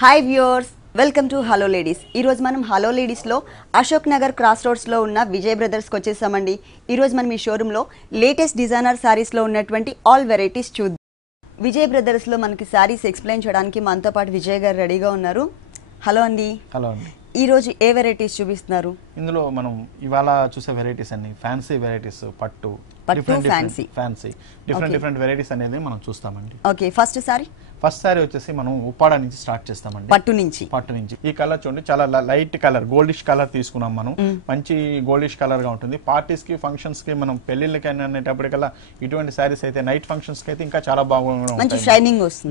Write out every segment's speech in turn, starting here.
Hi viewers, welcome to hello ladies. ఈరోజు మనం hello లేడీస్లో అశోక్ నగర్ క్రాస్ రోడ్స్లో ఉన్న విజయ్ బ్రదర్స్కి వచ్చేసామండి. ఈరోజు మనం ఈ షోరూంలో లేటెస్ట్ డిజైనర్ శారీస్లో ఉన్నటువంటి ఆల్ వెరైటీస్ చూద్దాం. విజయ్ బ్రదర్స్లో మనకి శారీస్ ఎక్స్ప్లెయిన్ చేయడానికి మనతో పాటు విజయ్ గారు రెడీగా ఉన్నారు. హలో అండి. హలో అండి. ఈరోజు ఏ వెరైటీస్ చూపిస్తున్నారు? ఇందులో మనం ఇవాళ చూసే వెరైటీస్ అన్ని ఫ్యాన్సీ వెరైటీస్, పట్టు ఫ్యాన్సీ డిఫరెంట్ వెరైటీస్ అనేది మనం చూస్తామండి. ఓకే, ఫస్ట్ సారీ వచ్చేసి మనం ఉప్పాడ నుంచి స్టార్ట్ చేస్తామండి. పట్టు నుంచి ఈ కలర్ చూడండి, చాలా లైట్ కలర్, గోల్డిష్ కలర్ తీసుకున్నాం మనం. మంచి గోల్డిష్ కలర్ గా ఉంటుంది. పార్టీస్ కి, ఫంక్షన్స్ కి, మనం పెళ్లిళ్ళకి అనేటప్పటికల్లా ఇటువంటి సారీస్ అయితే నైట్ ఫంక్షన్స్ కి అయితే ఇంకా చాలా బాగుంటుంది,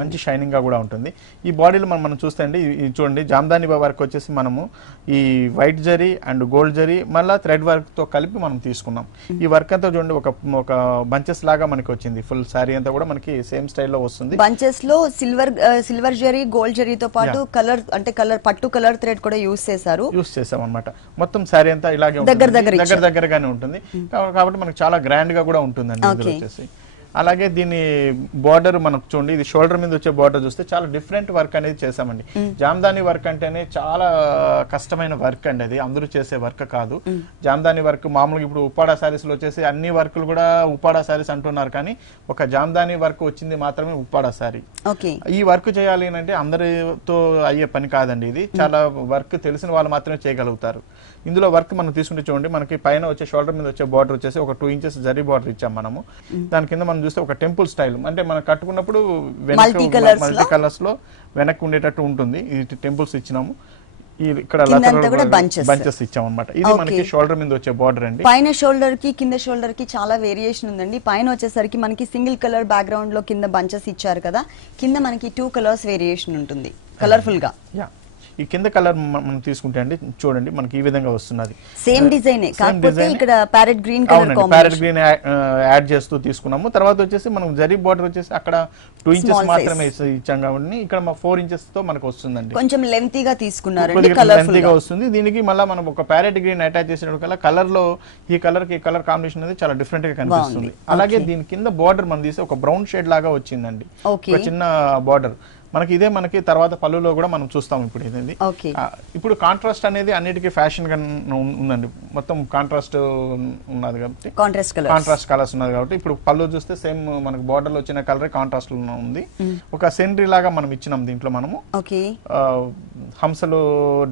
మంచి షైనింగ్ గా కూడా ఉంటుంది. ఈ బాడీలో మనం చూస్తే అండి, చూడండి జామ్దాని వర్క్ వచ్చేసి మనము ఈ white zari and gold zari మళ్ళీ థ్రెడ్ వర్క్ తో కలిపి మనం తీసుకున్నాం. ఈ వర్క్ అంతా చూడండి ఒక బంచెస్ లాగా మనకి వచ్చింది. ఫుల్ సారీ అంతా కూడా మనకి సేమ్ స్టైల్లో వస్తుంది. బంచెస్ లో సిల్వర్ జరీ, గోల్డ్ జరీతో పాటు కలర్ పట్టు కలర్ థ్రెడ్ కూడా యూస్ చేసాం అన్నమాట. మొత్తం సారీ అంతా ఇలాగే దగ్గరగానే ఉంటుంది. కాబట్టి మనకి చాలా గ్రాండ్ గా కూడా ఉంటుందండి. ఇందులో వచ్చేసి అలాగే దీని బార్డర్ మనకు చూడండి, ఇది షోల్డర్ మీద వచ్చే బార్డర్ చూస్తే చాలా డిఫరెంట్ వర్క్ అనేది చేసామండి. జామ్దాని వర్క్ అంటేనే చాలా కష్టమైన వర్క్ అండి, అది అందరూ చేసే వర్క్ కాదు. జామ్దాని వర్క్ మామూలుగా ఇప్పుడు ఉప్పాడ సారీస్ లో వచ్చేసి అన్ని వర్కులు కూడా ఉప్పాడ సారీస్ అంటున్నారు, కానీ ఒక జామ్దాని వర్క్ వచ్చింది మాత్రమే ఉప్పాడ సారీ. ఈ వర్క్ చేయాలి అంటే అందరితో అయ్యే పని కాదండి, ఇది చాలా వర్క్ తెలిసిన వాళ్ళు మాత్రమే చేయగలుగుతారు. ఇందులో వర్క్ మనం తీసుకుంటే చూడండి, మనకి పైన వచ్చే షోల్డర్ మీద వచ్చే బార్డర్ వచ్చేసి ఒక 2 ఇంచెస్ జరీ బార్డర్ ఇచ్చాం మనము. దాని కింద మనం చూస్తే ఒక టెంపుల్ స్టైల్, అంటే మనం కట్టుకున్నప్పుడు మల్టీ కలర్స్ లో వెనక్కి ఉండేటట్టు ఉంటుంది. ఇది టెంపుల్స్ ఇచ్చినాము. ఇక్కడ బంచెస్ ఇచ్చాం అన్నమాట. ఇది మనకి షోల్డర్ మీద వచ్చే బార్డర్ అండి. పైన షోల్డర్ కి కింద షోల్డర్ కి చాలా వేరియేషన్ ఉందండి. పైన వచ్చేసరికి మనకి సింగిల్ కలర్ బ్యాక్గ్రౌండ్ లో కింద బంచెస్ ఇచ్చారు కదా, కింద మనకి 2 కలర్స్ వేరియేషన్ ఉంటుంది కలర్ఫుల్ గా. ఈ కింద కలర్ మనం తీసుకుంటే అండి చూడండి, మనకి ఈ విధంగా వస్తున్నది. సేమ్ డిజైన్ కాకపోతే ఇక్కడ ప్యారెట్ గ్రీన్ యాడ్ చేస్తూ తీసుకున్నాము. తర్వాత వచ్చేసి మనం జరీ బార్డర్ వచ్చేసి అక్కడ 2 ఇంచెస్ మాత్రమే ఇచ్చాం కాబట్టి ఇక్కడ 4 ఇంచెస్ తో మనకు వస్తుందండి. కొంచెం లెంతీగా తీసుకున్నారు, లెంతీగా వస్తుంది. దీనికి మళ్ళీ మనం ఒక ప్యారెట్ గ్రీన్ అటాచ్ చేసినప్పుడు కలర్ లో ఈ కలర్ కి కలర్ కాంబినేషన్ అనేది చాలా డిఫరెంట్ గా కనిపిస్తుంది. అలాగే దీని కింద బార్డర్ మనం తీసి ఒక బ్రౌన్ షేడ్ లాగా వచ్చిందండి, ఒక చిన్న బార్డర్. మనకి ఇదే మనకి తర్వాత పళ్ళులో కూడా మనం చూస్తాం. ఇప్పుడు ఇది ఇప్పుడు కాంట్రాస్ట్ అనేది అన్నిటికీ ఫ్యాషన్ గా ఉందండి. మొత్తం కాంట్రాస్ట్ ఉన్నది కాబట్టి, కాంట్రాస్ట్ కలర్స్ ఉన్నది కాబట్టి ఇప్పుడు పళ్ళు చూస్తే సేమ్ మనకు బార్డర్ లో వచ్చిన కలర్ కాంట్రాస్ట్ ఉంది. ఒక సెనరీ లాగా మనం ఇచ్చినాం. దీంట్లో మనము హంసలు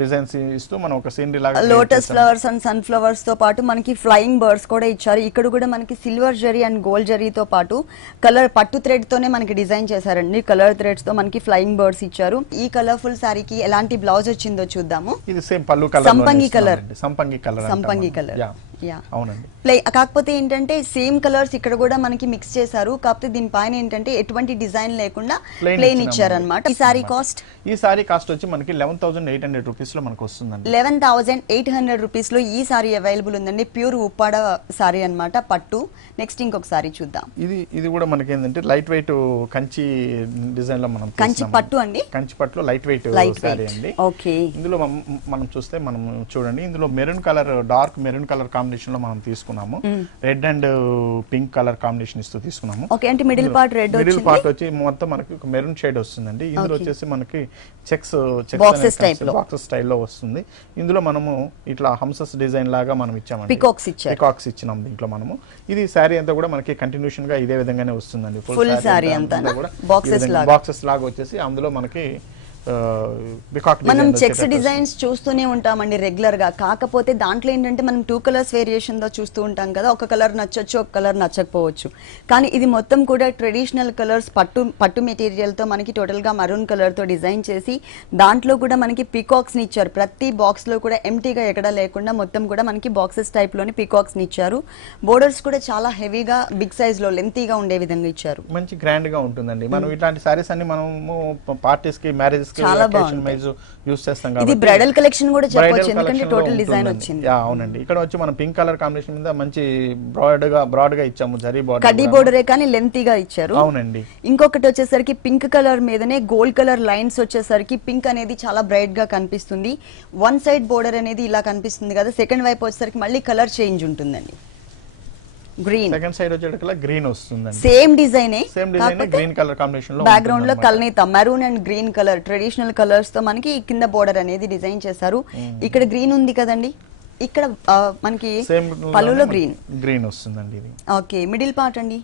డిజైన్స్ ఇస్తూ మనం ఒక సీనరీ లాగా, lotus flowers and sun flowers తో పాటు మనకి ఫ్లయింగ్ బర్డ్స్ కూడా ఇచ్చారు. ఇక్కడ కూడా మనకి సిల్వర్ జరీ అండ్ గోల్డ్ జరీతో పాటు కలర్ పట్టు థ్రెడ్ తోనే మనకి డిజైన్ చేశారండి. కలర్ థ్రెడ్స్ తో మనకి ఫ్లయింగ్ బర్డ్స్ ఇచ్చారు. ఈ కలర్ఫుల్ సారీకి ఎలాంటి బ్లౌజ్ వచ్చిందో చూద్దాము. ఇది సేమ్ పల్లు కలర్, సంపంగి కలర్. అవునండి. కాకపోతే ఏంటంటే సేమ్ కలర్స్ ఇక్కడ కూడా మనకి మిక్స్ చేశారు. కాకపోతే దీనిపైన ఏంటంటే ఎటువంటి డిజైన్ లేకుండా ప్లెయిన్ ఇచ్చారన్నమాట. ఈ సారీ కాస్ట్ వచ్చి మనకి 11,800 రూపీస్ లో మనకు వస్తుందండి. 11,800 రూపీస్ లో ఈ సారీ అవైలబుల్ ఉందండి. ప్యూర్ ఉప్పాడ సారీ అన్నమాట, పట్టు. నెక్స్ట్ ఇంకొక సారీ చూద్దాం. ఇది కూడా మనకి ఏంటంటే లైట్ వెయిట్ కంచి డిజైన్ లో మనం కంచి పట్టు అండి. కంచి పట్టులో లైట్ వెయిట్ సారీ అండి. ఇందులో మనం చూస్తే మనం చూడండి, ఇందులో maroon colour, dark maroon colour combination లో మనం తీసుకున్నాము. Red and pink colour combination ఇస్తూ తీసుకున్నాము. మిడిల్ పార్ట్ వచ్చి మొత్తం మనకి ఒక మెరూన్ షేడ్ వస్తుందండి. ఇందులో వచ్చేసి మనకి చెక్స్ బాక్సెస్ స్టైల్లో వస్తుంది. ఇందులో మనము ఇట్లా హంసస్ డిజైన్ లాగా మనం ఇచ్చామండి, పికాక్స్ ఇచ్చినాం దీంట్లో మనము. ఇది శారీ అంతా కూడా మనకి కంటిన్యూషన్ గా ఇదే విధంగానే వస్తుందండి. ఫుల్ శారీ అంతా బాక్సెస్ లాగా వచ్చేసి అందులో మనకి మనం చెక్స్ డిజైన్స్ చూస్తూనే ఉంటామండి రెగ్యులర్ గా. కాకపోతే దాంట్లో ఏంటంటే మనం 2 కలర్స్ వేరియేషన్ తో చూస్తూ ఉంటాం కదా, ఒక కలర్ నచ్చొచ్చు, ఒక కలర్ నచ్చకపోవచ్చు. కానీ ఇది మొత్తం కూడా ట్రెడిషనల్ కలర్స్, పట్టు మెటీరియల్ తో మనకి టోటల్ గా మరూన్ కలర్ తో డిజైన్ చేసి దాంట్లో కూడా మనకి పీకాక్స్ ని ఇచ్చారు. ప్రతి బాక్స్ లో కూడా ఎంటీగా ఎక్కడా లేకుండా మొత్తం కూడా మనకి బాక్సెస్ టైప్ లోని పీకాక్స్ ని ఇచ్చారు. బోర్డర్స్ కూడా చాలా హెవీగా బిగ్ సైజ్ లో లెంతీగా ఉండే విధంగా ఇచ్చారు. మంచి గ్రాండ్ గా ఉంటుందండి. మనం ఇట్లాంటి సారీస్ అన్ని మనము పార్టీస్ కి, మ్యారేజెస్ చాలా బాగుంది. యూస్ చేస్తాం. ఇది బ్రైడల్ కలెక్షన్ కూడా చెప్పొచ్చు, ఎందుకంటే టోటల్ డిజైన్ వచ్చింది. అవునండి. ఇక్కడ వచ్చి మనం పింక్ కలర్ కాంబినేషన్ మీద మంచి బ్రాడ్ గా ఇచ్చాము. జరీ బార్డర్, కడ్డీ బోర్డరే కానీ లెంతీగా ఇచ్చారు. అవునండి. ఇంకొకటి వచ్చేసరికి పింక్ కలర్ మీదనే గోల్డ్ కలర్ లైన్స్ వచ్చేసరికి పింక్ అనేది చాలా బ్రైట్ గా కనిపిస్తుంది. వన్ సైడ్ బోర్డర్ అనేది ఇలా కనిపిస్తుంది కదా, సెకండ్ వైపు వచ్చేసరికి మళ్ళీ కలర్ చేంజ్ ఉంటుందండి. గ్రీన్, సెకండ్ సైడ్ వచ్చేటప్పుడు గ్రీన్ వస్తుందండి. Same design green colour combination లో బ్యాక్గ్రౌండ్ లో కల్నేత maroon and green colour traditional colours తో మనకి కింద బోర్డర్ అనేది డిజైన్ చేశారు. ఇక్కడ గ్రీన్ ఉంది కదండి, ఇక్కడ మనకి పళ్ళులో గ్రీన్ వస్తుందండి ఇది. ఓకే, మిడిల్ పార్ట్ అండి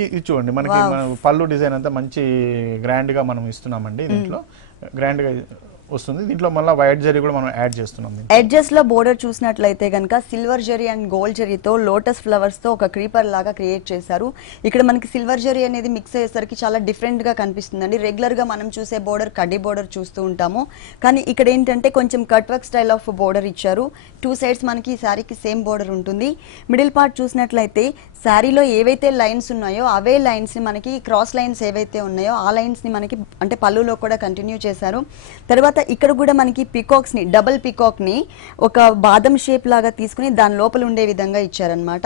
ఇది చూడండి, మనకి పళ్ళు డిజైన్ అంతా మంచి గ్రాండ్ గా మనం ఇస్తున్నామండి. దీంట్లో గ్రాండ్ గా వస్తుంది. దీంట్లో మళ్ళీ వైట్ జరీ కూడా మనం యాడ్ చేస్తున్నాం. ఎడ్జెస్ లో బోర్డర్ చూసినట్లయితే కనుక సిల్వర్ జరీ అండ్ గోల్డ్ జరీతో లోటస్ ఫ్లవర్స్ తో ఒక క్రీపర్ లాగా క్రియేట్ చేశారు. ఇక్కడ మనకి సిల్వర్ జరీ అనేది మిక్స్ అయ్యేసరికి చాలా డిఫరెంట్ గా కనిపిస్తుందండి. రెగ్యులర్ గా మనం చూసే బోర్డర్ కడ్డీ బోర్డర్ చూస్తూ ఉంటాము, కానీ ఇక్కడ ఏంటంటే కొంచెం cut work style of border ఇచ్చారు. టూ సైడ్స్ మనకి ఈ శారీకి సేమ్ బోర్డర్ ఉంటుంది. మిడిల్ పార్ట్ చూసినట్లయితే శారీలో ఏవైతే లైన్స్ ఉన్నాయో అవే లైన్స్ ని మనకి క్రాస్ లైన్స్ ఏవైతే ఉన్నాయో ఆ లైన్స్ ని మనకి అంటే పళ్ళులో కూడా కంటిన్యూ చేశారు. తర్వాత ఇక్కడ కూడా మనకి పికాక్స్ ని డబుల్ పికాక్ ని ఒక బాదం షేప్ లాగా తీసుకుని దాని లోపల ఉండే విధంగా ఇచ్చారనమాట.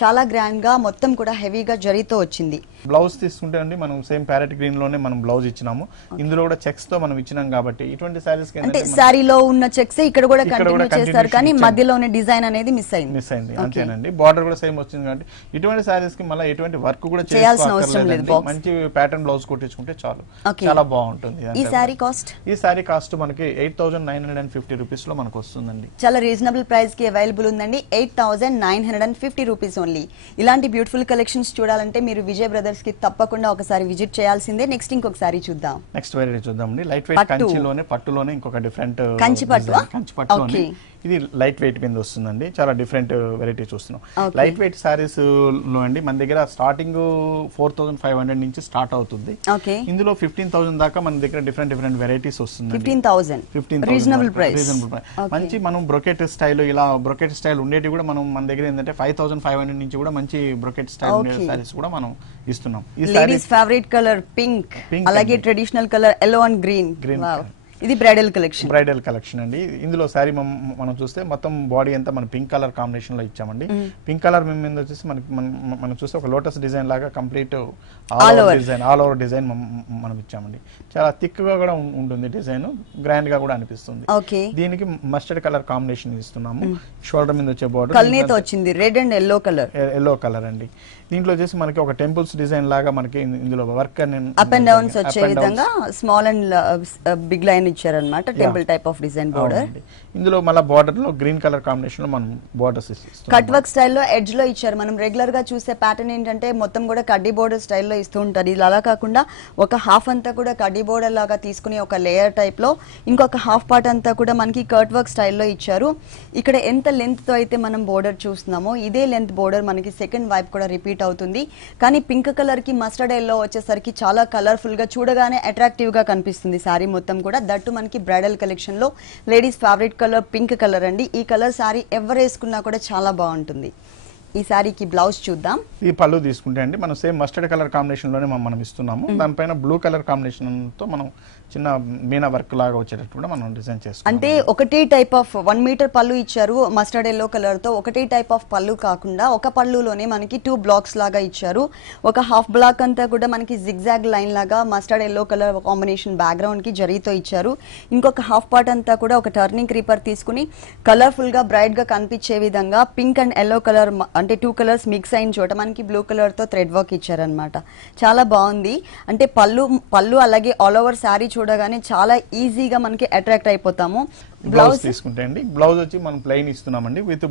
చాలా గ్రాండ్ గా మొత్తం కూడా హెవీగా జరీతో వచ్చింది. బ్లౌజ్ తీసుకుంటే అండి మనం సేమ్ ప్యారెట్ గ్రీన్ లోనే మనం బ్లౌజ్ ఇచ్చినాము. ఇందులో కూడా చెక్స్ తో మనం ఇచ్చినాం కాబట్టి ఇటువంటి సారీస్ అంటే శారీలో ఉన్న చెక్స్ ఇక్కడ కూడా కంటిన్యూ చేస్తారు, కానీ మధ్యలోనే డిజైన్ అనేది మిస్ అయింది. అంతేనండి. బార్డర్ కూడా సేమ్ వచ్చింది కాబట్టి ఇటువంటి సారీస్ కి మళ్ళీ ఎటువంటి వర్క్ కూడా చేయాల్సిన అవసరం లేదు. మంచి ప్యాటర్న్ బ్లౌజ్ కుట్టించుకుంటే చాలు, చాలా బాగుంటుంది. ఈ సారీ కాస్ట్ మనకి 8,950 రూపీస్ లో మనకు వస్తుందండి. చాలా రీజనబుల్ ప్రైస్ కి అవైలబుల్ ఉందండి. 8,950 రూపీస్ ఓన్లీ. ఇలాంటి బ్యూటిఫుల్ కలెక్షన్స్ చూడాలంటే మీరు విజయ్ బ్రదర్స్ కి తప్పకుండా ఒకసారి విజిట్ చేయాల్సిందే. నెక్స్ట్ ఇంకొకసారి చూద్దాం. నెక్స్ట్ వెరైటీ చూద్దాండి. లైట్ వెయిట్ కంచిలోనే పట్టులోనే ఇంకొక డిఫరెంట్ కంచి పట్టులోనే ఇది లైట్ వెయిట్ మీద వస్తుందండి. చాలా డిఫరెంట్ వెరైటీ చూస్తున్నాం. లైట్ వెయిట్ సారీస్ లో అండి మన దగ్గర స్టార్టింగ్ 4,500 నుంచి స్టార్ట్ అవుతుంది. ఇందులో 15,000 దాకా మన దగ్గర డిఫరెంట్ వెరైటీస్ వస్తుంది. 15,000 రీజనబుల్ ప్రైస్. మంచి మనం బ్రొకెట్ స్టైల్ ఇలా బ్రొకెట్ స్టైల్ ఉండేటి కూడా మనం మన దగ్గర ఏంటంటే 5,500 నుంచి కూడా మంచి బ్రొకెట్ స్టైల్ సారీస్ కూడా మనం ఇస్తున్నాం. ఈ లేడీస్ ఫేవరెట్ కలర్ పింక్, అలాగే traditional colour yellow and green. ఇది బ్రైడల్ కలెక్షన్ అండి. ఇందులో శారీ మనం చూస్తే మొత్తం బాడీ అంతా మనం పింక్ కలర్ కాంబినేషన్ లో ఇచ్చామండి. పింక్ కలర్ మీద వచ్చేసి మనం చూస్తే ఒక లోటస్ డిజైన్ లాగా కంప్లీట్ ఆల్ ఓవర్ డిజైన్ మనం ఇచ్చామండి. చాలా థిక్ గా కూడా ఉంటుంది డిజైన్, గ్రాండ్ గా కూడా అనిపిస్తుంది. దీనికి మస్టర్డ్ కలర్ కాంబినేషన్ ఇస్తున్నాము. షోల్డర్ మీద వచ్చే బార్డర్ వచ్చింది రెడ్ అండ్ ఎల్లో కలర్ అండి. దీంట్లో వచ్చేసి మనకి ఒక టెంపుల్స్ డిజైన్ లాగా మనకి ఇందులో వర్క్ అప్ అండ్ డౌన్స్ వచ్చే విధంగా స్మాల్ అండ్ బిగ్ లైన్ ఇచ్చారన్నమాట. Temple type of design border. ఇందులో మళ్ళీ బార్డర్ లో గ్రీన్ కలర్ కాంబినేషన్ లో మనం బోర్డర్స్ ఇస్తాం. కట్ వర్క్ స్టైల్లో ఎడ్జ్ లో ఇచ్చారు. మనం రెగ్యులర్ గా చూసే ప్యాటర్న్ ఏంటంటే మొత్తం కూడా కడ్డీ బోర్డర్ స్టైల్లో ఇస్తూ ఉంటారు. ఇది అలా కాకుండా ఒక హాఫ్ అంతా కూడా కడ్డీ బోర్డర్ లాగా తీసుకుని ఒక లేయర్ టైప్ లో ఇంకొక హాఫ్ పార్ట్ అంతా కూడా మనకి కట్ వర్క్ స్టైల్లో ఇచ్చారు. ఇక్కడ ఎంత లెంత్ తో అయితే మనం బోర్డర్ చూస్తున్నామో ఇదే లెంత్ బోర్డర్ మనకి సెకండ్ వైపు కూడా రిపీట్ అవుతుంది. కానీ పింక్ కలర్ కి మస్టర్డ్ ఎల్లో వచ్చేసరికి చాలా కలర్ఫుల్ గా చూడగానే అట్రాక్టివ్ గా కనిపిస్తుంది సారీ మొత్తం కూడా. దట్టు మనకి బ్రైడల్ కలెక్షన్ లో ladies favourite colour pink colour అండి. ఈ కలర్ సారీ ఎవరు వేసుకున్నా కూడా చాలా బాగుంటుంది. ఈ సారీకి బ్లౌజ్ చూద్దాం. ఈ పళ్ళు తీసుకుంటే అండి మనం సేమ్ మస్టర్డ్ కలర్ కాంబినేషన్ లోనే మనం ఇస్తున్నాము. దానిపైన బ్లూ కలర్ కాంబినేషన్ తో మనం చిన్న మీనా వర్క్ లాగా వచ్చేటట్టు కూడా మనం డిజైన్ చేస్తాం. అంటే ఒకటే టైప్ ఆఫ్ 1 మీటర్ పళ్ళు ఇచ్చారు మస్టర్డ్ ఎల్లో కలర్ తో. ఒకటే టైప్ ఆఫ్ పళ్ళు కాకుండా ఒక పళ్ళులోనే మనకి 2 బ్లాక్స్ లాగా ఇచ్చారు. ఒక హాఫ్ బ్లాక్ అంతా కూడా మనకి జిగ్జాగ్ లైన్ లాగా mustard yellow colour combination background కి జరీతో ఇచ్చారు. ఇంకొక హాఫ్ పార్ట్ అంతా కూడా ఒక టర్నింగ్ క్రీపర్ తీసుకుని కలర్ఫుల్ గా బ్రైట్ గా కనిపించే విధంగా పింక్ అండ్ ఎల్లో కలర్ అంటే 2 కలర్స్ మిక్స్ అయిన చోట మనకి బ్లూ కలర్ తో థ్రెడ్ వర్క్ ఇచ్చారనమాట. చాలా బాగుంది. అంటే పళ్ళు అలాగే ఆల్ ఓవర్ శారీ చూడగానే చాలా ఈజీగా మనకి అట్రాక్ట్ అయిపోతాము. బ్లౌజ్ తీసుకుంటే అండి బ్లౌజ్ వచ్చి మనం ప్లెయిన్ ఇస్తున్నామండి విత్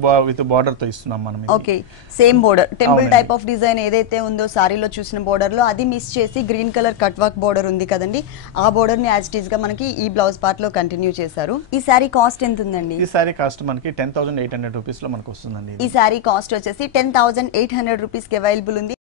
బార్డర్ తో ఇస్తున్నాం మనం. Okay, same border temple type of design ఏదైతే ఉందో సారీలో చూసిన బోర్డర్ లో అది మిస్ చేసి green colour cut work border ఉంది కదండి, ఆ బోర్డర్ ని యాజ్ ఇట్ ఈస్ గా మనకి ఈ బ్లౌజ్ పార్ట్ లో కంటిన్యూ చేశారు. ఈ సారీ కాస్ట్ ఎంత ఉందండి? ఈ సారీ కాస్ట్ మనకి 10,800 రూపీస్ లో మనకు వస్తుందండి. ఈ సారీ కాస్ట్ వచ్చేసి 10,800 రూపీస్ కి అవైలబుల్ ఉంది.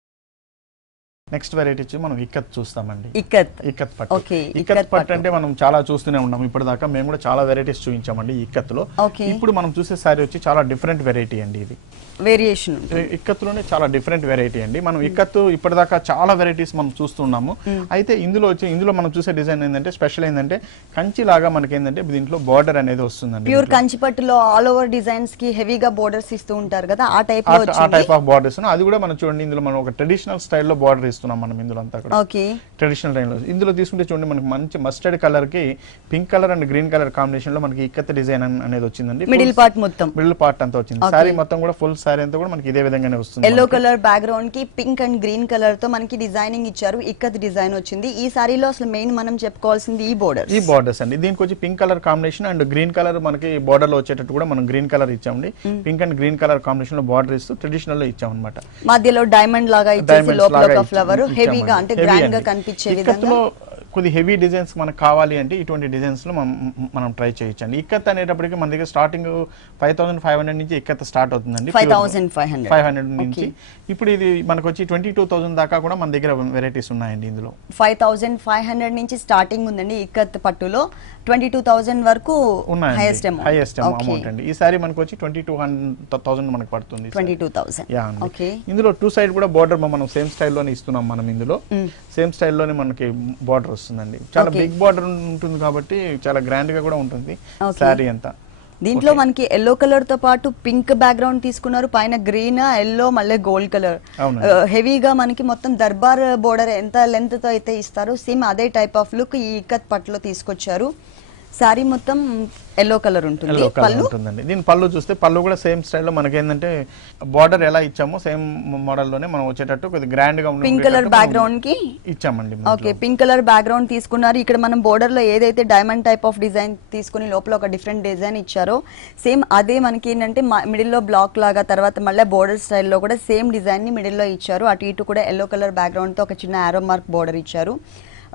నెక్స్ట్ వెరైటీ వచ్చి మనం ఇక్కత్ చూస్తామండి. ఇక్కత్ పట్టు. ఇక్కత్ పట్టు అంటే మనం చాలా చూస్తూనే ఉన్నాం. ఇప్పటిదాకా మేము కూడా చాలా వెరైటీస్ చూపించామండి ఇక్కత్ లో. ఇప్పుడు మనం చూసే సారీ వచ్చి చాలా డిఫరెంట్ వెరైటీ అండి. ఇది వేరియేషన్ ఇక్కత్తులోనే చాలా డిఫరెంట్ వెరైటీ అండి. మనం ఇక్కత్తు ఇప్పటిదాకా చాలా వెరైటీస్ మనం చూస్తున్నాము. అయితే ఇందులో మనం చూసే డిజైన్ ఏంటంటే స్పెషల్ ఏంటంటే కంచి లాగా మనకి ఏంటంటే దీంట్లో బార్డర్ అనేది వస్తుందండి. ప్యూర్ కంచి పట్టులో ఆల్ ఓవర్ డిజైన్స్ కి హెవీగా బోర్డర్స్ ఇస్తూ ఉంటారు కదా, ఆ టైప్ ఆఫ్ బార్డర్స్. అది కూడా మనం చూడండి ఇందులో మనం ఒక ట్రెడిషనల్ స్టైల్లో బార్డర్ ఇస్తున్నాం. చూస్తున్నాం మనం ఇందులో అంతా కూడా ఓకే ట్రెడిషనల్ రేంజ్ లో. ఇందులో తీసుకుంటే చూడండి మనకి మంచి మస్టర్డ్ కలర్ కి pink colour and green colour combination లో మనకి ఇక్కత్ డిజైన్ అనేది వచ్చిందండి. మిడిల్ పార్ట్ మొత్తం మిడిల్ పార్ట్ అంతా వచ్చింది. సారీ మొత్తం కూడా ఫుల్ సారీ అంతా కూడా మనకి ఇదే విధంగానే వస్తుంది. ఎల్లో కలర్ బ్యాక్గ్రౌండ్ కి పింక్ అండ్ గ్రీన్ కలర్ తో మనకి డిజైనింగ్ ఇచ్చారు, ఇక్కత్ డిజైన్ వచ్చింది. ఈ సారీలో అసలు మెయిన్ మనం చెప్పుకోవాల్సింది ఈ బోర్డర్స్ అండి. దీనికి వచ్చి pink colour combination and green colour మనకి బోర్డర్ లో వచ్చేటట్టు కూడా మనం గ్రీన్ కలర్ ఇచ్చామండి. Pink and green colour combination లో బార్డర్ ఇస్తూ ట్రెడిషనల్ లో ఇచ్చామన్నమాట. మధ్యలో డైమండ్ లాగా ఇచ్చేసి లోపల ఒక ఫ్లవర్ హెవీగా అంటే గ్రాండ్ గా కనిపించే విధంగా కొద్ది హెవీ డిజైన్స్ మనకు కావాలి అంటే ఇటువంటి డిజైన్స్ లో మనం ట్రై చేయొచ్చండి. ఇక్కత్ అనేటప్పటికి మన దగ్గర స్టార్టింగ్ 5500 నుంచి ఇక్కత్ స్టార్ట్ అవుతుందండి. 5500 నుంచి ఇప్పుడు ఇది మనకు వచ్చి 22,000 దాకా కూడా మన దగ్గర వెరైటీస్ ఉన్నాయండి. ఇందులో 5500 నుంచి స్టార్టింగ్ ఉందండి ఇక్కత్ పట్టులో. 22,000 వరకు హైయెస్ట్ అమౌంట్ అండి. ఈ సారీ మనకు వచ్చి 22,000 మనకు పడుతుంది. 22,000 ఇందులో టూ సైడ్ కూడా బోర్డర్ మనం సేమ్ స్టైల్లోనే ఇస్తున్నాం. మనం ఇందులో సేమ్ స్టైల్లోనే మనకి బోర్డర్ వస్తుందండి. చాలా బిగ్ బోర్డర్ ఉంటుంది కాబట్టి చాలా గ్రాండ్ గా కూడా ఉంటుంది సారీ అంతా. దీంట్లో మనకి ఎల్లో కలర్ తో పాటు పింక్ బ్యాక్గ్రౌండ్ తీసుకున్నారు, పైన గ్రీన్ ఎల్లో మళ్ళీ గోల్డ్ కలర్ హెవీగా మనకి మొత్తం దర్బార్ బోర్డర్ ఎంత లెంత్ తో అయితే ఇస్తారు సేమ్ అదే టైప్ ఆఫ్ లుక్ ఈ ఇక్కత్ పట్టులో తీసుకొచ్చారు. సారీ మొత్తం ఎల్లో కలర్ ఉంటుంది. దీని పళ్ళు చూస్తే పళ్ళు కూడా సేమ్ స్టైల్ లో మనకి ఏంటంటే బార్డర్ ఎలా ఇచ్చామో సేమ్ మోడల్ లోనే మనం వచ్చేటట్టు కొద్దిగా గ్రాండ్ గా పింక్ కలర్ బ్యాక్గ్రౌండ్ కి ఇచ్చామండి. ఓకే పింక్ కలర్ బ్యాక్గ్రౌండ్ తీసుకున్నారు. ఇక్కడ మనం బోర్డర్ లో ఏదైతే డైమండ్ టైప్ ఆఫ్ డిజైన్ తీసుకుని లోపల ఒక డిఫరెంట్ డిజైన్ ఇచ్చారో సేమ్ అదే మనకి ఏంటంటే మిడిల్ లో బ్లాక్ లాగా తర్వాత మళ్ళీ బోర్డర్ స్టైల్లో కూడా సేమ్ డిజైన్ ని మిడిల్ లో ఇచ్చారు. అటు ఇటు కూడా ఎల్లో కలర్ బ్యాక్గ్రౌండ్ తో ఒక చిన్న ఆరో మార్క్ బోర్డర్ ఇచ్చారు.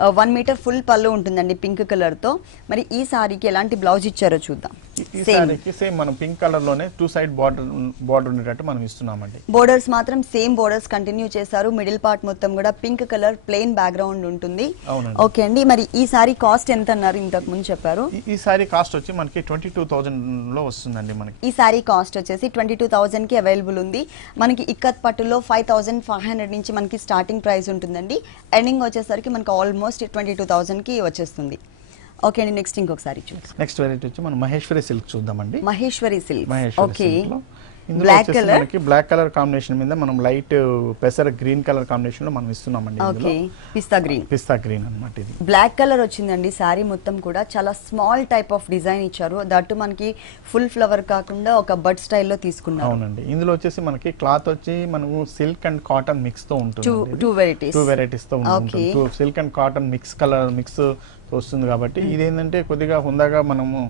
1 మీటర్ ఫుల్ పళ్ళు ఉంటుందండి పింక్ కలర్ తో. మరి ఈ సారీకి ఎలాంటి బ్లౌజ్ ఇచ్చారో చూద్దాం. ఈ సారీకి సేమ్ మనం పింక్ కలర్ లోనే టూ సైడ్ బార్డర్ ఉండేటట్టు మనం ఇస్తున్నామండి. బోర్డర్స్ మాత్రం సేమ్ బోర్డర్స్ కంటిన్యూ చేశారు. మిడిల్ పార్ట్ మొత్తం కూడా పింక్ కలర్ ప్లెయిన్ బ్యాక్గ్రౌండ్ ఉంటుంది. ఓకే అండి, మరి ఈ సారీ కాస్ట్ ఎంత అన్నారు? ఇంతకు ముందు చెప్పారు. ఈ సారీ కాస్ట్ వచ్చి మనకి 22,000 లో వస్తుందండి. మనకి ఈ సారీ కాస్ట్ వచ్చేసి 22,000 కి అవైలబుల్ ఉంది. మనకి ఇక్కత్ పట్టులో 5,500 నుంచి మనకి స్టార్టింగ్ ప్రైస్ ఉంటుందండి. ఎండింగ్ వచ్చేసరికి మనకి ఆల్మోస్ట్ 22,000 కి వచ్చేస్తుంది. ఓకే అండి, నెక్స్ట్ ఇంకొకసారి చూద్దాం. నెక్స్ట్ వెరైటీ వచ్చి మనం మహేశ్వరి సిల్క్ చూద్దామండి. Maheshwari silk okay black colour black colour combination మీద మనం లైట్ పెసర్ గ్రీన్ కలర్ కాంబినేషన్ లో మనం ఇస్తున్నామండి. ఓకే పిస్తా గ్రీన్ అన్నమాట. ఇది బ్లాక్ కలర్ వచ్చిందండి. సారీ మొత్తం కూడా చాలా స్మాల్ టైప్ ఆఫ్ డిజైన్ ఇచ్చారు. దట్టు మనకి ఫుల్ ఫ్లవర్ కాకుండా ఒక బడ్ స్టైల్లో తీసుకున్నారు. అవునండి, ఇందులో వచ్చేసి మనకి క్లాత్ వచ్చి మనము సిల్క్ అండ్ కాటన్ మిక్స్ తో ఉంటుంది. టూ వెరైటీస్ తో ఉంటుంది. సిల్క్ అండ్ కాటన్ మిక్స్ వస్తుంది కాబట్టి ఇదేంటంటే కొద్దిగా హుందాగా మనము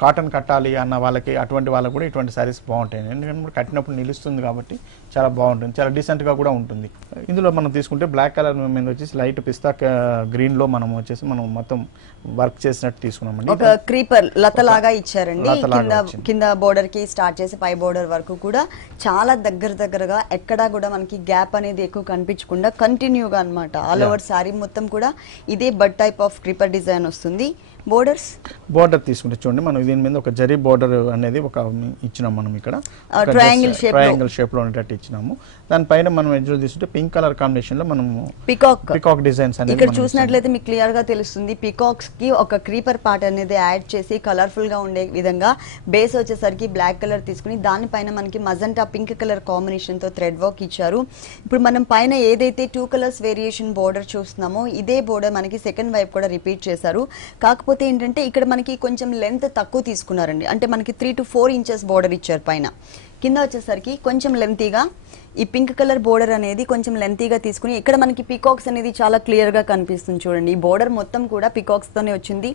కాటన్ కట్టాలి అన్న వాళ్ళకి అటువంటి వాళ్ళకి కూడా ఇటువంటి సారీస్ బాగుంటాయి. ఎందుకంటే కట్టినప్పుడు నిలుస్తుంది కాబట్టి చాలా బాగుంటుంది, చాలా డీసెంట్ గా కూడా ఉంటుంది. ఇందులో మనం తీసుకుంటే బ్లాక్ కలర్ మీద వచ్చేసి లైట్ పిస్తా గ్రీన్ లో మనం వచ్చేసి మనం మొత్తం వర్క్ చేసినట్టు తీసుకున్నామండి. ఒక క్రీపర్ లతలాగా ఇచ్చారండి. కింద బోర్డర్ కి స్టార్ట్ చేసి పై బోర్డర్ వరకు కూడా చాలా దగ్గరగా ఎక్కడా కూడా మనకి గ్యాప్ అనేది ఎక్కువ కనిపించకుండా కంటిన్యూగా అన్నమాట. ఆల్ ఓవర్ సారీ మొత్తం కూడా ఇదే బడ్ టైప్ ఆఫ్ క్రీపర్ డిజైన్ వస్తుంది. బోర్డర్ తీసుకుంటే చూడండి మనం దీని మీద ఒక జరీ బోర్డర్ అనేది ఒక ఇచ్చినాం. మనం ఇక్కడ ట్రయాంగిల్ షేప్ లో ఉండేటట్టు ఇచ్చినాము. దానిపైన మనం ఎడ్జ్ తీసుకుంటే పింక్ కలర్ కాంబినేషన్ లో మనం పికాక్ డిజైన్స్ అనేది ఇక్కడ చూసినట్లయితే మీకు క్లియర్ గా తెలుస్తుంది. పికాక్స్ కి ఒక క్రీపర్ పార్ట్ అనేది యాడ్ చేసి కలర్ఫుల్ గా ఉండే విధంగా బేస్ వచ్చేసరికి బ్లాక్ కలర్ తీసుకుని దానిపైన మనకి మజంటా పింక్ కలర్ కాంబినేషన్ తో థ్రెడ్ వర్క్ ఇచ్చారు. ఇప్పుడు మనం పైన ఏదైతే 2 కలర్స్ వేరియేషన్ బోర్డర్ చూస్తున్నామో ఇదే బోర్డర్ మనకి సెకండ్ వైపు కూడా రిపీట్ చేశారు. కాకపోతే ఏంటంటే ఇక్కడ మనకి కొంచెం లెంత్ తక్కువ తీసుకున్నారండి. అంటే మనకి 3 to 4 ఇంచెస్ బోర్డర్ ఇచ్చారు. పైన కింద వచ్చేసరికి కొంచెం లెంతీగా ఈ పింక్ కలర్ బోర్డర్ అనేది కొంచెం లెంతీగా తీసుకుని ఇక్కడ మనకి పికాక్స్ అనేది చాలా క్లియర్ గా కనిపిస్తుంది. చూడండి ఈ బోర్డర్ మొత్తం కూడా పికాక్స్ తోనే వచ్చింది.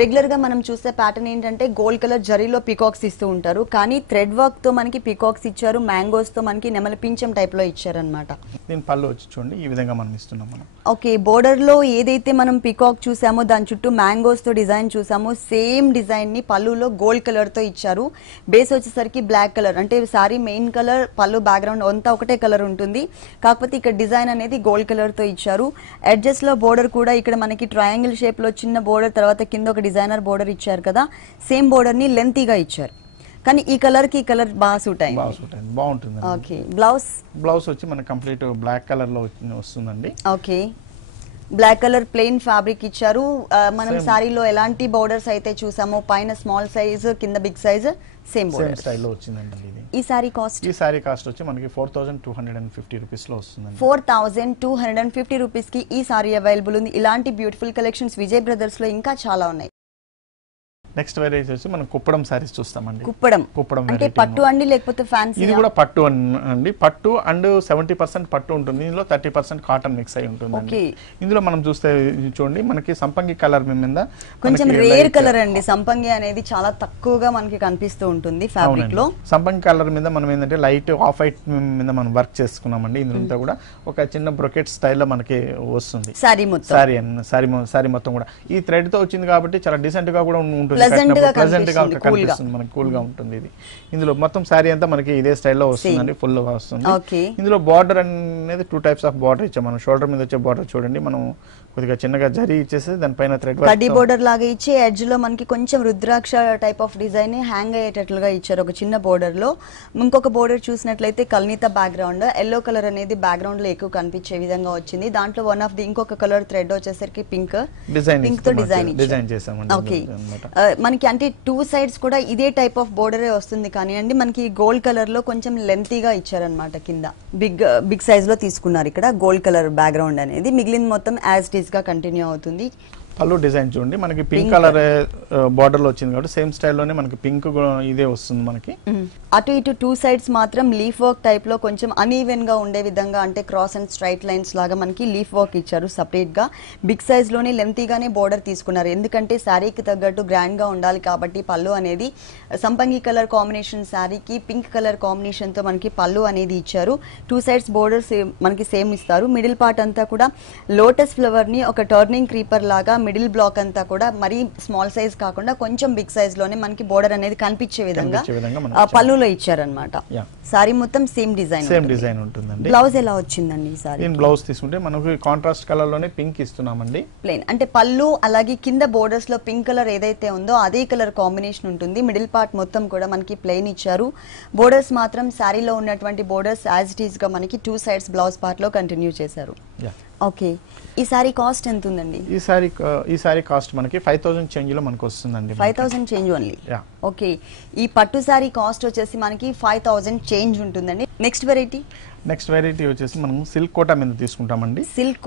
రెగ్యులర్ గా మనం చూసే ప్యాటర్న్ ఏంటంటే గోల్డ్ కలర్ జరీలో పికాక్స్ ఇస్తూ ఉంటారు, కానీ థ్రెడ్ వర్క్ తో మనకి పికాక్స్ ఇచ్చారు. మ్యాంగోస్ తో మనకి నెమలి పింఛం టైప్ లో ఇచ్చారనమాట. దీని పళ్ళు వచ్చి చూడండి ఈ విధంగా మనం ఇస్తున్నాం. ఓకే బోర్డర్ లో ఏదైతే మనం పికాక్ చూసామో దాని చుట్టూ మ్యాంగోస్ తో డిజైన్ చూసామో సేమ్ డిజైన్ ని పళ్ళులో గోల్డ్ కలర్ తో ఇచ్చారు. బేస్ వచ్చేసరికి బ్లాక్ కలర్ అంటే సారీ మెయిన్ కలర్ పళ్ళు బ్యాక్గ్రౌండ్ అంతా ఒకటే కలర్ ఉంటుంది. కాకపోతే ఇక్కడ డిజైన్ అనేది గోల్డ్ కలర్ తో ఇచ్చారు. ఎడ్జెస్ లో బోర్డర్ కూడా ఇక్కడ మనకి ట్రయాంగిల్ షేప్ లో చిన్న బోర్డర్ తర్వాత కింద ఒక డిజైనర్ బోర్డర్ ఇచ్చారు కదా, సేమ్ బోర్డర్ ని లెంతీగా ఇచ్చారు. కానీ ఈ కలర్ కి కలర్ బాగా సూట్ అయింది, బాగుంటుంది. ఓకే బ్లౌజ్ వచ్చి మనకి కంప్లీట్ బ్లాక్ కలర్ లో వస్తుందండి. Okay black colour plain fabric ఇచ్చారు. మనం సారీలో ఎలాంటి బోర్డర్స్ అయితే చూసామో పైన స్మాల్ సైజ్ కింద బిగ్ సైజ్ సేమ్ స్టైల్లో వచ్చిందండి ఇది. ఈ సారీ కాస్ట్ వచ్చి మనకి 4250 రూపీస్ లో వస్తుంది. 4250 రూపీస్ కి ఈ సారీ అవైలబుల్ ఉంది. ఇలాంటి బ్యూటిఫుల్ కలెక్షన్స్ విజయ్ బ్రదర్స్ లో ఇంకా చాలా ఉన్నాయి. నెక్స్ట్ వెరైటీ వచ్చి మనం కుప్పడం సారీస్ చూస్తామండి. కుప్పడం అంటే పట్టు అండి లేకపోతే ఫ్యాన్సీ? ఇది కూడా పట్టు అండి. పట్టు అండ్ 70% పట్టు ఉంటుంది, ఇందులో 30% కాటన్ మిక్స్ అయి ఉంటుంది. ఇందులో మనం చూస్తే చూడండి మనకి సంపంగి కలర్ మీద కొంచెం రేర్ కలర్ అండి. సంపంగి అనేది చాలా తక్కువగా మనకి కనిపిస్తూ ఉంటుంది ఫ్యాబ్రిక్ లో. సంపంగి కలర్ మీద మనం ఏంటంటే లైట్ ఆఫ్ వైట్ మీద మనం వర్క్ చేసుకున్నామండి. ఇందులో కూడా ఒక చిన్న బ్రొకెట్ స్టైల్లో మనకి వస్తుంది సారీ మొత్తం కూడా. ఈ థ్రెడ్ తో వచ్చింది కాబట్టి చాలా డీసెంట్ గా కూడా ఉంటుంది, ప్లెజెంట్ గా కనిపిస్తుంది, మనకి కూల్ గా ఉంటుంది. ఇది ఇందులో మొత్తం సారీ అంతా మనకి ఇదే స్టైల్లో వస్తుందండి, ఫుల్ గా వస్తుంది. ఇందులో బార్డర్ అనేది 2 టైప్స్ ఆఫ్ బార్డర్ ఇచ్చాం. మనం షోల్డర్ మీద వచ్చే బార్డర్ చూడండి, మనం కొద్దిగా చిన్నగా జరీ ఇచ్చేసి దానిపైన థ్రెడ్ కడ్డీ బోర్డర్ లాగా ఇచ్చి ఎడ్జ్ లో మనకి కొంచెం రుద్రాక్ష టైప్ ఆఫ్ డిజైన్ హ్యాంగ్ అయ్యేటట్లుగా ఇచ్చారు ఒక చిన్న బోర్డర్ లో. ఇంకొక బోర్డర్ చూసినట్లయితే కల్నీత బ్యాక్గ్రౌండ్, ఎల్లో కలర్ అనేది బ్యాక్గ్రౌండ్ లో ఎక్కువ కనిపించే విధంగా వచ్చింది. దాంట్లో వన్ ఆఫ్ ది ఇంకొక కలర్ థ్రెడ్ వచ్చేసరికి పింక్ తో డిజైన్ చేసామండి. ఓకే, మనకి అంటే 2 సైడ్స్ కూడా ఇదే టైప్ ఆఫ్ బోర్డర్ వస్తుంది, కానీ అండి మనకి గోల్డ్ కలర్ లో కొంచెం లెంతీగా ఇచ్చారనమాట. కింద బిగ్ సైజ్ లో తీసుకున్నారు ఇక్కడ గోల్డ్ కలర్ బ్యాక్గ్రౌండ్ అనేది. మిగిలిన మొత్తం యాజ్ ఇట్ ఈస్ గా కంటిన్యూ అవుతుంది. పళ్ళు డిజైన్ చూడండి మనకి పింక్ కలర్ బార్డర్ లో వచ్చింది కాబట్టి సేమ్ స్టైల్లోనే మనకి పింక్ ఇదే వస్తుంది మనకి. అటు ఇటు 2 సైడ్స్ మాత్రం లీఫ్ వర్క్ టైప్ లో కొంచెం అన్ఈవెన్ గా ఉండే విధంగా, అంటే క్రాస్ అండ్ స్ట్రైట్ లైన్స్ లాగా మనకి లీఫ్ వర్క్ ఇచ్చారు సెపరేట్ గా. బిగ్ సైజ్ లోనే లెంతీగానే బోర్డర్ తీసుకున్నారు, ఎందుకంటే శారీకి తగ్గట్టు గ్రాండ్ గా ఉండాలి కాబట్టి. పళ్ళు అనేది సంపంగి కలర్ కాంబినేషన్ శారీకి పింక్ కలర్ కాంబినేషన్ తో మనకి పళ్ళు అనేది ఇచ్చారు. 2 సైడ్స్ బోర్డర్స్ మనకి సేమ్ ఇస్తారు. మిడిల్ పార్ట్ అంతా కూడా లోటస్ ఫ్లవర్ ని ఒక టర్నింగ్ క్రీపర్ లాగా మిడిల్ బ్లాక్ అంతా కూడా మరీ స్మాల్ సైజ్ కాకుండా కొంచెం బిగ్ సైజ్ లోనే మనకి బోర్డర్ అనేది కనిపించే విధంగా పళ్ళులో ఇచ్చారనమాట. సారీ మొత్తం సేమ్ డిజైన్ ఉంటుందండి. బ్లౌజ్ ఎలా వచ్చిందండి ఈ సారీ? బ్లౌజ్ తీసుకుంటే మనకి కాంట్రాస్ట్ కలర్ లోనే పింక్ ఇస్తున్నామండి. ప్లెయిన్ అంటే పళ్ళు అలాగే కింద బోర్డర్స్ లో పింక్ కలర్ ఏదైతే ఉందో అదే కలర్ కాంబినేషన్ ఉంటుంది. మిడిల్ పార్ట్ మొత్తం కూడా మనకి ప్లెయిన్ ఇచ్చారు. బోర్డర్స్ మాత్రం సారీలో ఉన్నటువంటి బోర్డర్స్ యాజ్ ఇట్ ఈస్ గా మనకి 2 సైడ్స్ బ్లౌజ్ పార్ట్ లో కంటిన్యూ చేశారు. ఓకే, ఈ సారీ కాస్ట్ ఎంత ఉందండి? ఈ సారీ కాస్ట్ మనకి 5000 చేంజ్ లో మనకి వస్తుందండి. 5000 చేంజ్ ఓన్లీ. ఓకే, ఈ పట్టు సారీ కాస్ట్ వచ్చేసి మనకి 5000 చేంజ్ ఉంటుందండి. నెక్స్ట్ వెరైటీ వచ్చేసి మనం సిల్క్ కోటా మీద తీసుకుంటామండి. సిల్క్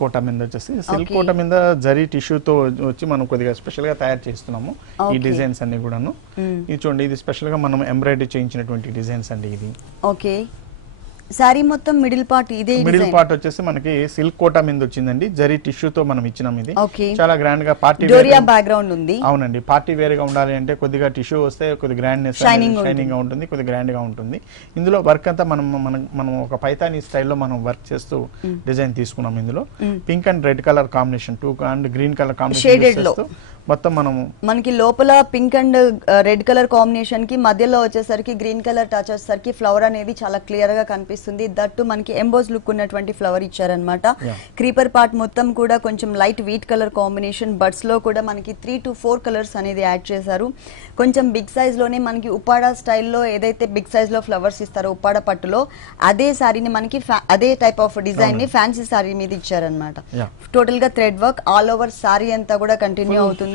కోటా మీద వచ్చేసి సిల్క్ కోటా మీద జరీ టిష్యూతో వచ్చి మనం కొద్దిగా స్పెషల్ గా తయారు చేస్తున్నాము ఈ డిజైన్స్ అన్ని కూడాను. ఇది చూడండి, ఇది స్పెషల్ గా మనం ఎంబ్రాయిడరీ చేయించినటువంటి డిజైన్స్ అండి ఇది. ఓకే, సారీ మొత్తం మిడిల్ పార్ట్ ఇదే మిడిల్ పార్ట్ వచ్చేసి మనకి సిల్క్ కోటా మీద వచ్చిందండి, జరీ టిష్యూతో మనం ఇచ్చినాం. ఇది చాలా గ్రాండ్ గా పార్టీ డోరియా బ్యాక్గ్రౌండ్ ఉంది. అవునండి, పార్టీ వేర్ గా ఉండాలి అంటే కొద్దిగా టిష్యూ వస్తే కొద్దిగా గ్రాండ్నెస్ షైనింగ్ గా ఉంటుంది, కొద్దిగా గ్రాండ్ గా ఉంటుంది. ఇందులో వర్క్ అంతా మనం ఒక పైతానీ స్టైల్లో మనం వర్క్ చేస్తూ డిజైన్ తీసుకున్నాం. ఇందులో pink and red colour combination, 2 and green colour combination మొత్తం మనకి లోపల pink and red colour combination కి మధ్యలో వచ్చేసరికి గ్రీన్ కలర్ టచ్ వచ్చేసరికి ఫ్లవర్ అనేది చాలా క్లియర్ గా కనిపిస్తుంది. దట్టు మనకి ఎంబోస్ లుక్ ఉన్నటువంటి ఫ్లవర్ ఇచ్చారనమాట. క్రీపర్ పార్ట్ మొత్తం కూడా కొంచెం light wheat colour combination. Buds లో కూడా మనకి 3 to 4 కలర్స్ అనేది యాడ్ చేశారు. కొంచెం బిగ్ సైజ్ లోనే మనకి ఉప్పాడ స్టైల్లో ఏదైతే బిగ్ సైజ్ లో ఫ్లవర్స్ ఇస్తారో ఉప్పాడ పట్టులో అదే సారీని మనకి అదే టైప్ ఆఫ్ డిజైన్ ని ఫ్యాన్సీ సారీ మీద ఇచ్చారనమాట. టోటల్ గా thread work all over sorry అంతా కూడా కంటిన్యూ అవుతుంది.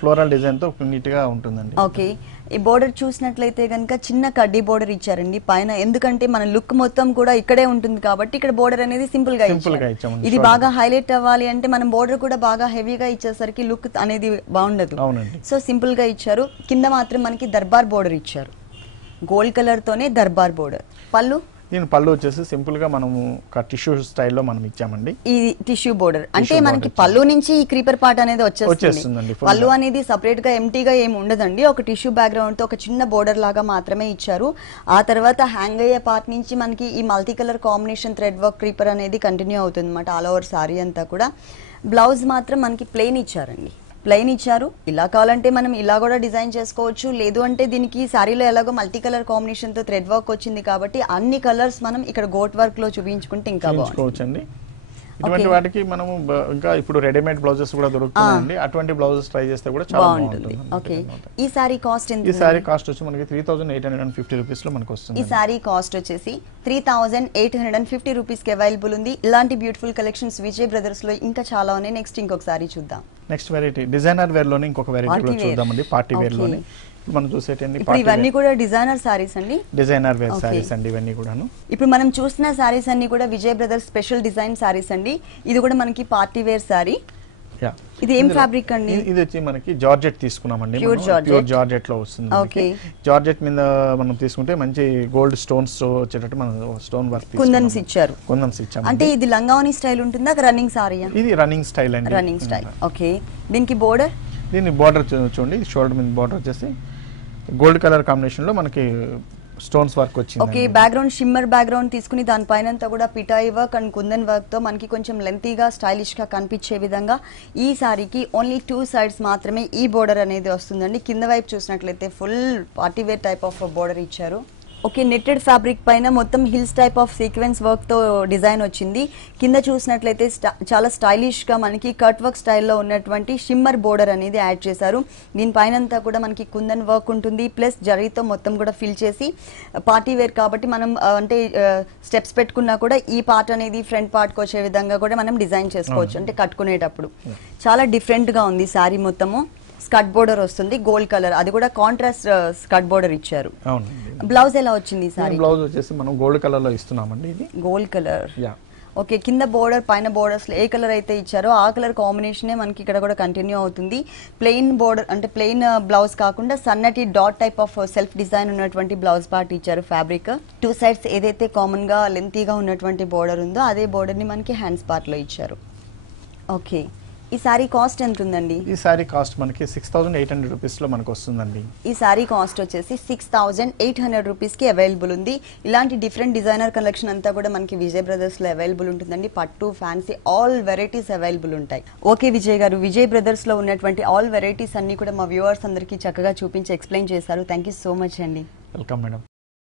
ఫ్లోరల్ డిజైన్ తో నీట్ గా ఉంటుందండి. ఓకే, ఈ బోర్డర్ చూసినట్లయితే కనుక చిన్న కడ్డీ బోర్డర్ ఇచ్చారండి పైన, ఎందుకంటే మన లుక్ మొత్తం కూడా ఇక్కడే ఉంటుంది కాబట్టి ఇక్కడ బోర్డర్ అనేది సింపుల్ గా ఇచ్చాము. ఇది బాగా హైలైట్ అవ్వాలి అంటే మనం బోర్డర్ కూడా బాగా హెవీగా ఇచ్చేసరికి లుక్ అనేది బాగుండదు. సో సింపుల్ గా ఇచ్చారు. కింద మాత్రం మనకి దర్బార్ బోర్డర్ ఇచ్చారు, గోల్డ్ కలర్ తోనే దర్బార్ బోర్డర్. పళ్ళు వచ్చేసి సింపుల్ గా మనము ఒక టిష్యూ స్టైల్లో మనం ఇచ్చామండి. ఈ టిష్యూ బోర్డర్ అంటే మనకి పళ్ళు నుంచి ఈ క్రీపర్ పార్ట్ అనేది వచ్చేస్తుంది. పళ్ళు అనేది సపరేట్ గా ఎంటీగా ఏమి ఉండదండి, ఒక టిష్యూ బ్యాక్గ్రౌండ్ తో ఒక చిన్న బోర్డర్ లాగా మాత్రమే ఇచ్చారు. ఆ తర్వాత హ్యాంగ్ అయ్యే పార్ట్ నుంచి మనకి ఈ multi colour combination thread work creeper అనేది కంటిన్యూ అవుతుంది అన్నమాట ఆల్ ఓవర్ సారీ అంతా కూడా. బ్లౌజ్ మాత్రం మనకి ప్లెయిన్ ఇచ్చారండి, ప్లెయిన్ ఇచ్చారు. ఇలా కావాలంటే మనం ఇలా కూడా డిజైన్ చేసుకోవచ్చు, లేదు అంటే దీనికి సారీలో ఎలాగో మల్టీ కలర్ కాంబినేషన్ తో థ్రెడ్ వర్క్ వచ్చింది కాబట్టి అన్ని కలర్స్ మనం ఇక్కడ గోట్ వర్క్ లో చూపించుకుంటే ఇంకా బాగుంటుంది. ఇటువంటి వాటికి మనము ఇంకా ఇప్పుడు రెడీమేడ్ బ్లౌజెస్ కూడా దొరుకుతున్నాయండి. అటువంటి బ్లౌజెస్ ట్రై చేస్తే కూడా చాలా బాగుంటుంది. ఓకే, ఈ సారీ కాస్ట్ ఎంత? ఈ సారీ కాస్ట్ వచ్చి మనకి 3850 రూపీస్ లో మనకు వస్తుంది. ఈ సారీ కాస్ట్ వచ్చేసి 3850 రూపీస్ కి అవైలబుల్ ఉంది. ఇలాంటి బ్యూటిఫుల్ కలెక్షన్స్ విజయ్ బ్రదర్స్ లో ఇంకా చాలా ఉన్నాయి. నెక్స్ట్ ఇంకొక సారీ చూద్దాం. నెక్స్ట్ వెరైటీ డిజైనర్ వేర్ లోనే ఇంకొక వెరైటీ కూడా చూద్దామండి. పార్టీ వేర్ లోనే మనం చూసేటండి. ఇవన్నీ కూడా డిజైనర్ సారీస్ అండి, డిజైనర్ వేర్ సారీస్ అండి ఇవన్నీ కూడాను. ఇప్పుడు మనం చూసిన సారీస్ అన్ని కూడా Vijay brothers special design saris అండి. ఇది కూడా మనకి పార్టీ వేర్ సారీ. ఇది ఏం ఫ్యాబ్రిక్ అండి? ఇది వచ్చి మనకి జార్జెట్ తీసుకున్నామండి, ప్యూర్ జార్జెట్ లో వస్తుంది. ఓకే, జార్జెట్ మీద మనం తీసుకుంటే మంచి గోల్డ్ స్టోన్స్ వచ్చేటట్టు మనం స్టోన్ వర్క్ కుందన్స్ ఇచ్చారు. కుందన్స్ ఇచ్చాము. అంటే ఇది లంగావని స్టైల్ ఉంటుందా, రన్నింగ్ సారీ? ఇది రన్నింగ్ స్టైల్ అండి, రన్నింగ్ స్టైల్. ఓకే, దీనికి బోర్డర్, దీని బోర్డర్ చూడండి, షోల్డర్ మీద బోర్డర్ వచ్చేసి గోల్డ్ కలర్ కాంబినేషన్ లో మనకి స్టోన్స్ వర్క్ వచ్చింది. ఓకే, బ్యాక్గ్రౌండ్ షిమ్మర్ బ్యాక్గ్రౌండ్ తీసుకుని దానిపైన అంతా కూడా పిటాయి వర్క్ అండ్ కుందన్ వర్క్ తో మనకి కొంచెం లెంతీగా స్టైలిష్ గా కనిపించే విధంగా ఈ సారీకి ఓన్లీ 2 సైడ్స్ మాత్రమే ఈ బోర్డర్ అనేది వస్తుందండి. కింద వైపు చూసినట్లయితే full party wear type of border ఇచ్చారు. ఓకే, నెట్టెడ్ ఫ్యాబ్రిక్ పైన మొత్తం hills type of sequence work తో డిజైన్ వచ్చింది. కింద చూసినట్లయితే చాలా స్టైలిష్ గా మనకి కట్ వర్క్ స్టైల్లో ఉన్నటువంటి షిమ్మర్ బోర్డర్ అనేది యాడ్ చేశారు. దీనిపైన అంతా కూడా మనకి కుందన్ వర్క్ ఉంటుంది, ప్లస్ జరీతో మొత్తం కూడా ఫిల్ చేసి పార్టీ వేర్ కాబట్టి మనం అంటే స్టెప్స్ పెట్టుకున్నా కూడా ఈ పార్ట్ అనేది ఫ్రంట్ పార్ట్ కి వచ్చే విధంగా కూడా మనం డిజైన్ చేసుకోవచ్చు, అంటే కట్టుకునేటప్పుడు. చాలా డిఫరెంట్ గా ఉంది సారీ మొత్తము. స్కర్ట్ బోర్డర్ వస్తుంది గోల్డ్ కలర్, అది కూడా కాంట్రాస్ట్ స్కర్ట్ బోర్డర్ ఇచ్చారు. బ్లౌజ్ ఎలా వచ్చింది సారీ? బ్లౌజ్ వచ్చేసి మనం గోల్డ్ కలర్ లో ఇస్తున్నామండి. ఇది గోల్డ్ కలర్. ఓకే, కింద బోర్డర్ పైన బోర్డర్స్ ఏ కలర్ అయితే ఇచ్చారో ఆ కలర్ కాంబినేషనే మనకి ఇక్కడ కూడా కంటిన్యూ అవుతుంది. ప్లెయిన్ బోర్డర్ అంటే ప్లెయిన్ బ్లౌజ్ కాకుండా సన్నటి dot type of self design ఉన్నటువంటి బ్లౌజ్ పార్ట్ ఇచ్చారు. ఫ్యాబ్రిక్ 2 సైడ్స్ ఏదైతే కామన్ గా లెంతీగా ఉన్నటువంటి బోర్డర్ ఉందో అదే బోర్డర్ ని మనకి హ్యాండ్స్ పార్ట్ లో ఇచ్చారు. ఓకే, ఈ సారీ కాస్ట్ ఎంత ఉందండి? ఈ సారీ కాస్ట్ మనకి 6800 రూపీస్ లో మనకు వస్తుందండి. ఈ సారీ కాస్ట్ వచ్చేసి 6800 రూపీస్ కి అవైలబుల్ ఉంది. ఇలాంటి డిఫరెంట్ డిజైనర్ కలెక్షన్ అంతా కూడా మనకి విజయ్ బ్రదర్స్ లో అవైలబుల్ ఉంటుందండి. పట్టు, ఫ్యాన్సీ ఆల్ వెరైటీస్ అవైలబుల్ ఉంటాయి. ఓకే విజయ్ గారు, విజయ్ బ్రదర్స్ లో ఉన్నటువంటి ఆల్ వెరైటీస్ అన్ని కూడా మా వ్యూవర్స్ అందరికి చక్కగా చూపించి ఎక్స్ప్లెయిన్ చేశారు. థ్యాంక్ యూ సో మచ్ అండి. Welcome madam.